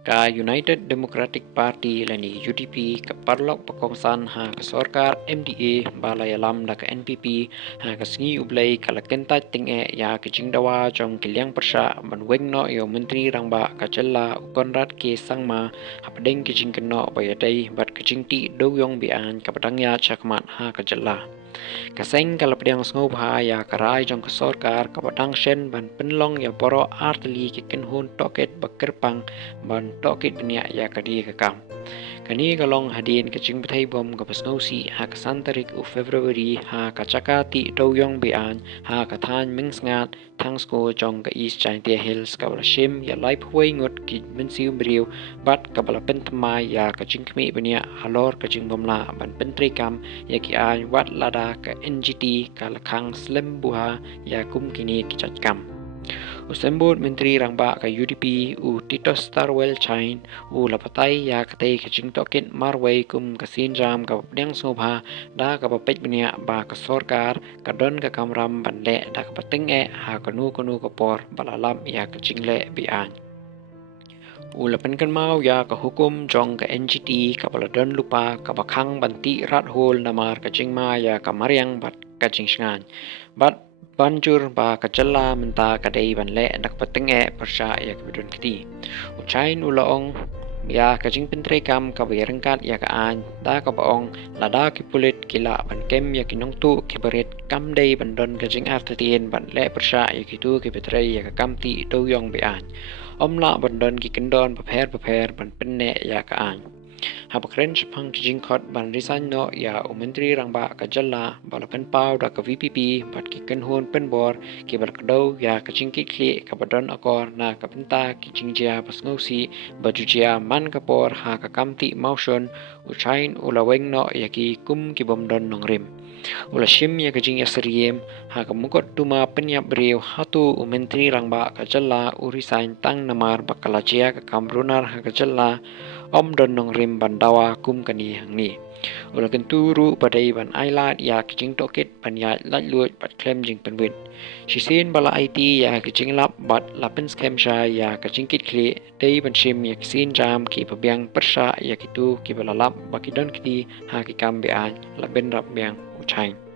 Ka United Democratic Party lani UDP ka parlok pakongsan ha ka Sorkar MDA balay alam da ka NPP ha ka singi ublay kalakenta tinge ya ka jingdawa jong kilyang persya manweng no yo menteri rangba ka chella Konrad K Sangma hapadeng ki jingkeno bayaday bat ka jingti dowyong bian ka padangya chakmat ha ka jella Kaseng kalapdiang sngop ha ya karai jong kasorkar kapadang shen ban penlong ya boro arteli ki kenhun toket bakirpang ban toket benya ya kadi kakam. Kani kalong hadin kacing betai bom kapasnosi ha kasantarik u Februari ha kacakati dowyong bean ha kathan mingsngat tangsko jong ka East Giant Hills kabala shim ya life huay ngut ki mensiu beriu bat kabala pentamai ya kacing kmi benya halor kacing bomla ban pentrikam ya ki an wat lada ka NGT kalakang slim buha ya kum kini kicatkam. Usembut Menteri Rangba ka UDP u Tito Starwell Chain u lapatay ya katay kaching tokin marway kum kasin jam ka pnyang sobha da ka papet benya ba ka sorkar ka don ka kamram banle da ka pating ha kanu kapor balalam ya kaching le bian. Ulapan kan mau ya ka hukum jong ka NGT ka baladon lupa ka bakang banti rat hol namar ka jingma ya ka maryang bat ka jingsngan. Bat banjur ba ka jalla menta ka day banle dak patinge persya ya ka bidun kiti. Ucain ulaong ya ka jing pentrekam ka bayarengkat ya ka an da ka baong lada ki pulit kila ban kem ya kinong tu ki barit kam day bandon ka jing aftertien banle persya ya kitu ki betrei ya ka kamti dowyong bean. Omla bandon ki kendon paper ban penne ya ka an. Habakren pang kijing kot ban risan no ya menteri rangba ka jalla balakan pau da ka VPP bat ki kenhun penbor ki balkado ya ka jingkit kli ka badon akor na ka penta ki jingjia pasngosi bajujia man kapor ha ka kamti motion uchain ulaweng no ya ki kum ki bomdon nongrim. Ula shim ya kajing ya seriem ha ka mukot tuma penyap beriu hatu menteri rangba ka jalla urisain tang namar bakalajia ka kambrunar ha ka jalla om don nong rim bandawa kum kani hangni. Ula kenturu badai ban ailat ya kajing tokit ban ya lat luat bat klem jing penwit. Shisin bala IT ya kajing lap bat lapen skem sha ya kajing kit kli day ban shim ya kisin jam ki pabiang persya ya kitu ki bala lap bakidon kiti ha ki kambean laben rap biang ucain.